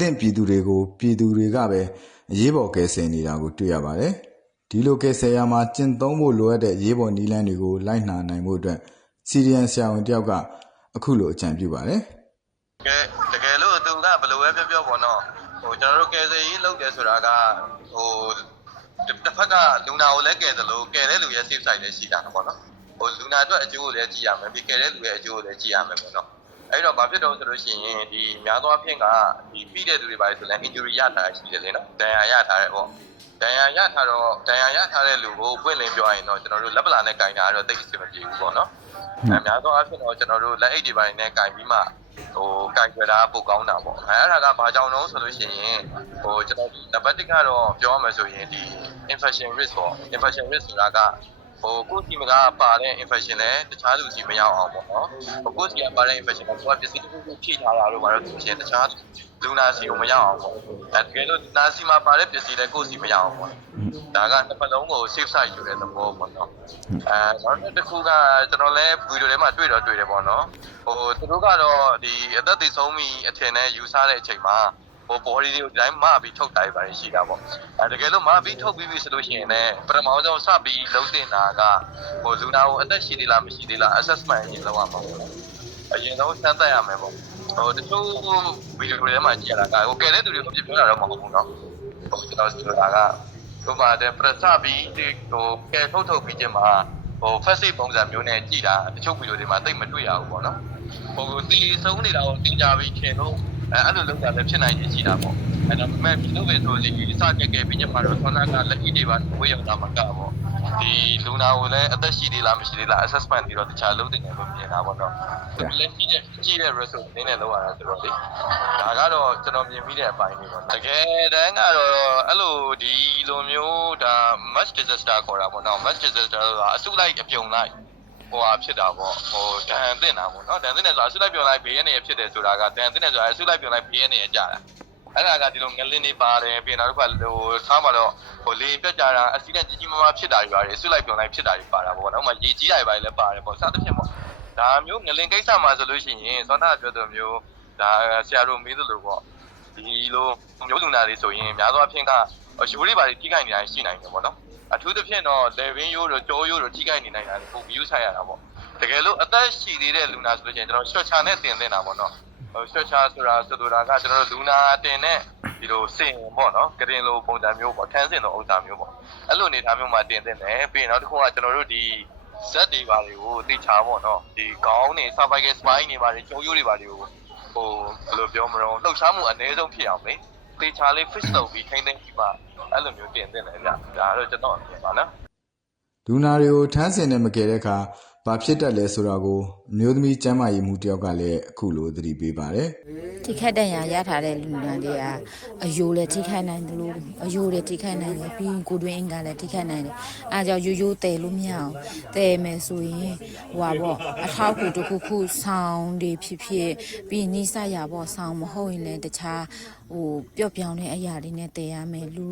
သင့်ပြည်သူတွေကိုပြည်သူတွေကပဲအရေးပေါ်ကယ်ဆယ်နေတာကိုတွေ့ရပါတယ်။ဒီလိုကယ်ဆယ်ရမှာကျင့်သုံးဖို့လိုအပ်တဲ့အရေးပေါ်နည်းလမ်းတွေကိုလိုက်နာနိုင်ဖို့အတွက်စီရီယန်ဆရာဝန်တယောက်ကအခုလိုအကြံပြုပါတယ်။ကဲတကယ်လို့သူကဘယ်လိုပဲပြောပြောပေါ့နော်ဟိုကျွန်တော်တို့ကယ်ဆယ်ရေးလုပ်တယ်ဆိုတာကဟိုတစ်ဖက်ကလူနာကိုလည်းကယ်တယ်လို့ကယ်တဲ့လူရဲ့ safe side လည်းရှိတာပေါ့နော်ဟိုလူနာအတွက်အကျိုးကိုလည်းကြည့်ရမယ်ပြီးကယ်တဲ့လူရဲ့အကျိုးကိုလည်းကြည့်ရမယ်ပေါ့နော် အဲ့တော့ဘာဖြစ်တော့ဆိုလို့ရှိရင်ဒီများသောအားဖြင့်ကဒီပြီးတဲ့သူတွေပါဆိုလည်း injury ရထားတာရှိတယ်လေနော်ဒဏ်ရာရထားတယ်ပေါ့ဒဏ်ရာရထားတော့ဒဏ်ရာရထားတဲ့လူကိုပွင့်လင်းပြောရရင်တော့ကျွန်တော်တို့လက်ပလာနဲ့ကင်တာကတော့တိတ်အဆင်မပြေဘူးပေါ့နော်အများသောအားဖြင့်တော့ကျွန်တော်တို့လက်အိတ်တွေပိုင်းနဲ့ကင်ပြီးမှဟိုကင်ကြတာပိုကောင်းတာပေါ့အဲအဲ့ဒါကဘာကြောင့်လဲဆိုလို့ရှိရင်ဟိုကျွန်တော်ဒီနံပါတ်1ကတော့ပြောရမယ်ဆိုရင်ဒီ infection risk ပေါ့ infection risk ဆိုတာက ဟိုကိုယ်စီမကပါတဲ့ infection လည်းတခြားလူစီမရောက်အောင်ပေါ့နော်ဟိုကိုယ်စီကပါတဲ့ infection ကကိုယ်ပစ္စည်းတစ်ခုခုထိထားတာလို့ပါတော့ဆိုရင်တခြားလူနာစီကိုမရောက်အောင်ပေါ့အဲတကယ်လို့လူနာစီမှာပါတဲ့ပစ္စည်းလည်းကိုယ်စီမရောက်အောင်ပေါ့ဒါကတစ်ပတ်လုံးကို safe side ယူတဲ့သဘောပေါ့နော်အဲနောက်တစ်ခုကကျွန်တော်လည်းဗီဒီယိုထဲမှာတွေ့တော့တွေ့တယ်ပေါ့နော်ဟိုသူတို့ကတော့ဒီအသက်သေဆုံးပြီအထင်နဲ့ယူဆတဲ့အချိန်မှာ ဟို body တွေကိုဒီတိုင်းမပြီးထုတ်တာပဲရှိတာပေါ့အဲတကယ်လို့မပြီးထုတ်ပြီးပြီဆိုလို့ရှိရင်လည်းပထမဆုံးစပြီးလုံးတင်တာကဟိုလူနာကိုအသက်ရှိသေးလားမရှိသေးလား assessment ရင်လောက်ရမှာပေါ့အရင်ဆုံးစမ်းသပ်ရမယ်ပေါ့ဟိုတချို့ဗီဒီယိုတွေထဲမှာကြည့်ရတာကဟိုကဲတဲ့သူတွေကိုပြပြောတာတော့မဟုတ်ဘူးเนาะဟိုကျွန်တော်ဆိုတာကဟိုပါတယ်ပြစပြီးဒီဟိုကဲထုတ်ထုတ်ပြီးချင်းမှာဟို first aid ပုံစံမျိုးနဲ့ကြည့်တာတချို့ဗီဒီယိုတွေမှာတိတ်မတွေ့ရဘူးပေါ့နော်ဟိုတီဆုံးနေတာကိုတင်ကြပြီးခင်တော့ အဲအဲ့လိုလုပ်တာလည်းဖြစ်နိုင်နေရှိတာပေါ့အဲ့တော့မဲ့ဒီလိုပဲဆိုလေဒီစကြက်ကဲပြီးညမှာတော့ဆွမ်းနာကလက်ကြီးတွေပါဝေးရောက်တာမကပေါ့ဒီလူနာကိုလည်းအသက်ရှိသေးလားမရှိသေးလား assessment ပြီးတော့တခြားလုပ်တင်တယ်လို့မြင်တာပေါ့နော်ဒီလက်ကြီးတဲ့ကြီးတဲ့ result နည်းနည်းလောက်ရတာဆိုတော့လေဒါကတော့ကျွန်တော်မြင်မိတဲ့အပိုင်းတွေပေါ့တကယ်တမ်းကတော့အဲ့လိုဒီလိုမျိုးဒါ mass disaster ခေါ်တာပေါ့နော် mass disaster ဆိုတာအစုလိုက်အပြုံလိုက် ဟိုဟာဖြစ်တာပေါ့ဟိုဒဏ်သင့်တာပေါ့နော်ဒဏ်သင့်တယ်ဆိုတာအစုလိုက်ပြုံလိုက်ဘေးရနေဖြစ်တယ်ဆိုတာကဒဏ်သင့်တယ်ဆိုတာအစုလိုက်ပြုံလိုက်ဘေးရနေကြတာအဲ့ဒါကဒီလိုငလင်းနေပါတယ်ပြင်တော့ကဟိုထားမှာတော့ဟိုလေပြတ်ကြတာအက်ဆီဒန့်ကြီးကြီးမားမားဖြစ်တာတွေပါတယ်အစုလိုက်ပြုံလိုက်ဖြစ်တာတွေပါတာပေါ့နော်ဥပမာရေကြီးတာတွေပါလည်းပါတယ်ပေါ့စသဖြင့်ပေါ့ဒါမျိုးငလင်းကိစ္စမှာဆိုလို့ရှိရင်သောနာပြောတဲ့မျိုးဒါဆရာတို့မေးသလိုပေါ့ ဒီလိုမျိုးလူနာတွေဆိုရင်များသောအားဖြင့်ကယူရီပါတွေထိခိုက်နေတာရှိနိုင်တယ်ပေါ့နော်အထူးသဖြင့်တော့ level ရိုးတို့ကြောရိုးတို့ထိခိုက်နေနိုင်တာကို view ဆိုင်ရတာပေါ့တကယ်လို့အသက်ရှိသေးတဲ့လူနာဆိုလို့ရှိရင်ကျွန်တော် short chart နဲ့တင်တင်တာပေါ့နော်ဟို short chart ဆိုတာဆိုလိုတာကကျွန်တော်တို့လူနာတင်တဲ့ဒီလိုစင်ပေါ့နော်ကရင်လိုပုံစံမျိုးပေါ့ထန်းစင်လိုဥစ္စာမျိုးပေါ့အဲ့လိုအနေထားမျိုးမှာတင်တင်တယ်ပြီးရင်နောက်တစ်ခုကကျွန်တော်တို့ဒီဇက်တွေပါတွေကိုသိချာပေါ့နော်ဒီခေါင်းနေ cervical spine တွေပါတွေကျုံရိုးတွေပါတွေကို ဟိုဘယ်လိုပြောမလို့လှုပ်ရှားမှုအနည်းဆုံးဖြစ်အောင်လေသေချာလေး fish လုပ်ပြီးထိမ့်သိမ့်ပြီးမှအဲ့လိုမျိုးတင်တင်တယ်ဗျဒါတော့ကျွန်တော်အမြင်ပါနော်လူနာတွေကိုထမ်းစင်နဲ့မကယ်တဲ့အခါ ဘာဖြစ်တတ်လဲဆိုတာကိုအမျိုးသမီးကျမ်းမာရေးမှုတယောက်ကလည်းအခုလိုသတိပေးပါတယ်ထိခိုက်တန်ရာရထားတဲ့လူနာတွေကအယိုးလည်းထိခိုက်နိုင်တယ်လို့အယိုးလည်းထိခိုက်နိုင်တယ်ပြီးရင်ကိုယ်တွင်းအင်္ဂါလည်းထိခိုက်နိုင်တယ်အဲဒါကြောင့်ရိုးရိုးတည်လို့မရအောင်တည်မယ်ဆိုရင်ဟိုပါပေါ့အထောက်အကူတစ်ခုခုဆောင်းတွေဖြစ်ဖြစ်ပြီးရင်နိစ္စရာပေါ့ဆောင်းမဟုတ်ရင်လည်းတခြားဟိုပျော့ပြောင်းတဲ့အရာတွေနဲ့တည်ရမယ်လူ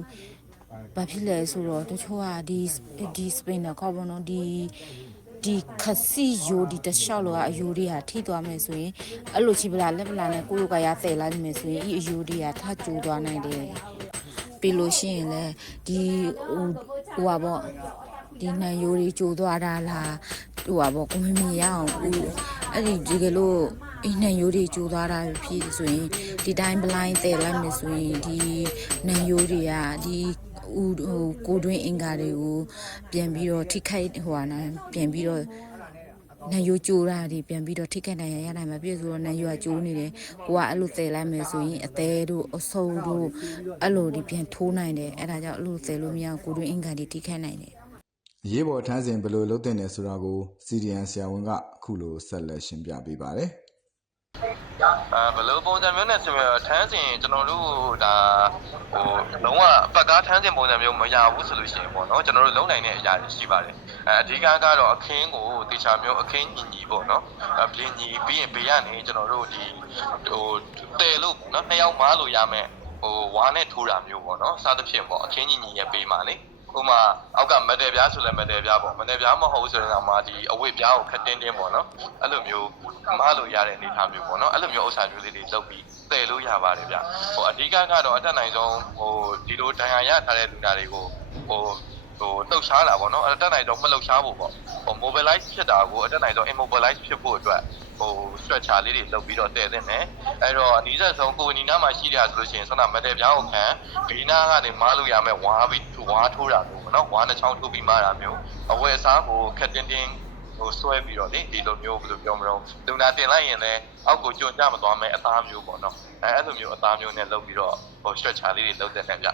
ဘာဖြစ်လဲဆိုတော့တချို့ကဒီဒီစပိန်တော့ခေါ်ပါတော့ဒီ ဒီခစီယိုဒီတလျှောက်လောကအယိုတွေကထိသွားမယ်ဆိုရင်အဲ့လိုချိပလာလက်ပလာနဲ့ကိုလိုကရသယ်လိုက်မယ်ဆိုရင်ဒီအယိုတွေကထကျိုးသွားနိုင်တယ်ပြီးလို့ရှိရင်လည်းဒီဟိုဟိုပါပေါ့ဒီနံယိုတွေကျိုးသွားတာလားဟိုပါပေါ့ကိုမမြင်ရအောင်ဦးအဲ့ဒီဒီကလို့အိမ်နံယိုတွေကျိုးသွားတာဖြစ်ဆိုရင်ဒီတိုင်းဘလိုင်းသယ်လိုက်မယ်ဆိုရင်ဒီနံယိုတွေကဒီ ဦးဟိုကိုတွင်းအင်္ဂါတွေကိုပြန်ပြီးတော့ထိခိုက်ဟိုဟာနာပြန်ပြီးတော့နန်ယိုကျိုးတာတွေပြန်ပြီးတော့ထိခိုက်နိုင်ရရနိုင်မှာပြည့်ဆိုတော့နန်ယိုကကျိုးနေတယ်ကိုကအဲ့လိုသယ်လိုက်မယ်ဆိုရင်အသေးတို့အဆုပ်တို့အဲ့လိုဒီပြန်ထိုးနိုင်တယ်အဲ့ဒါကြောင့်အဲ့လိုသယ်လို့မရဘူးကိုတွင်းအင်္ဂါတွေထိခိုက်နိုင်တယ်အရေးပေါ်ထမ်းစင်ဘယ်လိုလုပ်တင်တယ်ဆိုတာကိုစီရီယန်ဆရာဝန်ကအခုလိုဆက်လက်ရှင်းပြပေးပါတယ် အဲဘယ်လိုပုံစံမျိုးနဲ့ဆိုရင်ထမ်းစင်ကျွန်တော်တို့ဒါဟိုလုံးဝပတ်ကားထမ်းစင်ပုံစံမျိုးမရဘူးဆိုလို့ရှိရင်ပေါ့နော်ကျွန်တော်တို့လုံနိုင်တဲ့အရာတွေရှိပါတယ်အဲအဓိကကတော့အခင်းကိုတေချာမျိုးအခင်းညီညီပေါ့နော်အဲပြင်းညီပြီးရင်ဘေးကနေကျွန်တော်တို့ဒီဟိုတဲလို့နော်နှစ်ယောက်မားလို့ရမယ်ဟိုဝါနဲ့ထိုးတာမျိုးပေါ့နော်စသဖြင့်ပေါ့အခင်းညီညီရဲ့ပေးမှာလေ ဟဥမာအောက်ကမတယ်ပြားဆိုလဲမတယ်ပြားပေါ့မတယ်ပြားမဟုတ်ဆိုရင်တော့မှဒီအဝတ်ပြားကိုခက်တင်းတင်းပေါ့နော်အဲ့လိုမျိုးမလို့ရတဲ့အနေအထားမျိုးပေါ့နော်အဲ့လိုမျိုးဥစ္စာမျိုးလေးတွေလုပ်ပြီးတည်လို့ရပါတယ်ဗျဟိုအဓိကကတော့အတက်နိုင်ဆုံးဟိုဒီလိုဒဏ်ရာရထားတဲ့လူနာတွေကိုဟိုဟိုတုတ်ရှားတာပေါ့နော်အတက်နိုင်ဆုံးမလှုပ်ရှားဖို့ပေါ့ဟို mobilize ဖြစ်တာကိုအတက်နိုင်ဆုံး immobilize ဖြစ်ဖို့အတွက် ဟို stretcher လေးတွေလုပ်ပြီးတော့တည်တဲ့နဲ့အဲ့တော့အနည်းဆုံးကိုယ်နီနာမှာရှိရဆိုလို့ရှိရင်ဆွမ်းနာမတယ်ပြားကိုခံဂီနာကနေမားလို့ရမယ်ဝါပြီးဝါထိုးတာမျိုးပေါ့နော်ဝါနှချောင်းထိုးပြီးမားတာမျိုးအဝယ်အစားကိုခက်တင်းတင်းဟိုဆွဲပြီးတော့လေဒီလိုမျိုးဘယ်လိုပြောမလို့လူနာတင်လိုက်ရင်လည်းအောက်ကိုကျွံကြမသွားမယ်အသားမျိုးပေါ့နော်အဲအဲ့လိုမျိုးအသားမျိုးနဲ့လုပ်ပြီးတော့ဟို stretcher လေးတွေလုပ်တဲ့နဲ့ဗျ